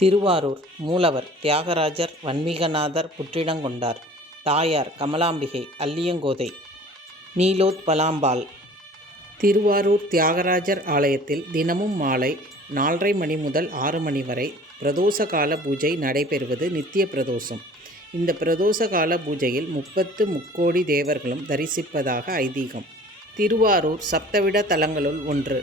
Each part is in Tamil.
திருவாரூர். மூலவர் தியாகராஜர் வன்மீகநாதர் புற்றிடங்கொண்டார். தாயார் கமலாம்பிகை அல்லியங்கோதை நீலோத்பலாம்பாள். திருவாரூர் தியாகராஜர் ஆலயத்தில் தினமும் மாலை 4:30 மணி முதல் 6 மணி வரை பிரதோஷ கால பூஜை நடைபெறுவது நித்திய பிரதோஷம். இந்த பிரதோஷ கால பூஜையில் 30 முக்கோடி தேவர்களும் தரிசிப்பதாக ஐதீகம். திருவாரூர் சப்தவிட தலங்களுள் ஒன்று.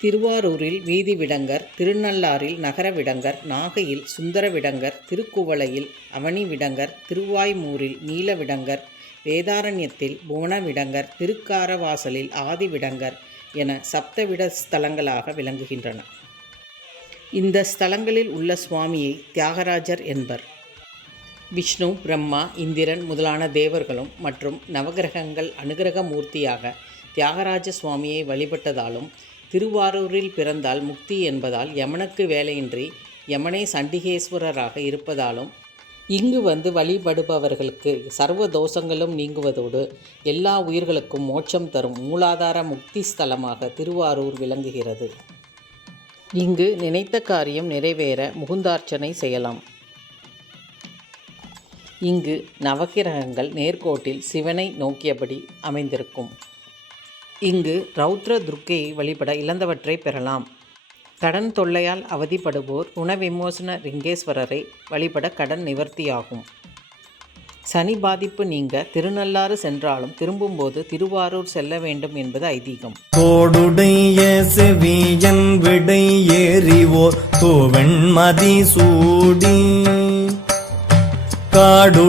திருவாரூரில் வீதி விடங்கர், திருநள்ளாறில் நகர விடங்கர், நாகையில் சுந்தர விடங்கர், திருக்குவளையில் அவனி விடங்கர், திருவாய்மூரில் நீல விடங்கர், வேதாரண்யத்தில் புவன விடங்கர், திருக்காரவாசலில் ஆதி விடங்கர் என சப்தவிட ஸ்தலங்களாக விளங்குகின்றன. இந்த ஸ்தலங்களில் உள்ள சுவாமியை தியாகராஜர் என்பர். விஷ்ணு, பிரம்மா, இந்திரன் முதலான தேவர்களும் மற்றும் நவகிரகங்கள் அனுகிரக மூர்த்தியாக தியாகராஜ சுவாமியை வழிபட்டதாலும், திருவாரூரில் பிறந்தால் முக்தி என்பதால் யமனுக்கு வேலையின்றி யமனே சண்டிகேஸ்வரராக இருப்பதாலும் இங்கு வந்து வழிபடுபவர்களுக்கு சர்வ தோஷங்களும் நீங்குவதோடு எல்லா உயிர்களுக்கும் மோட்சம் தரும் மூலாதார முக்தி ஸ்தலமாக திருவாரூர் விளங்குகிறது. இங்கு நினைத்த காரியம் நிறைவேற முகுந்தார்ச்சனை செய்யலாம். இங்கு நவகிரகங்கள் நேர்கோட்டில் சிவனை நோக்கியபடி அமைந்திருக்கும். இங்கு ரௌத்ர துர்க்கையை வழிபட இழந்தவற்றை பெறலாம். கடன் தொல்லையால் அவதிப்படுவோர் குணவிமோசன லிங்கேஸ்வரரை வழிபட கடன் நிவர்த்தியாகும். சனி பாதிப்பு நீங்க திருநள்ளாறு சென்றாலும் திரும்பும்போது திருவாரூர் செல்ல வேண்டும் என்பது ஐதீகம். தோடுடைய செவியன் விடை ஏறிவோர் தூவெண்மதி சூடி காடு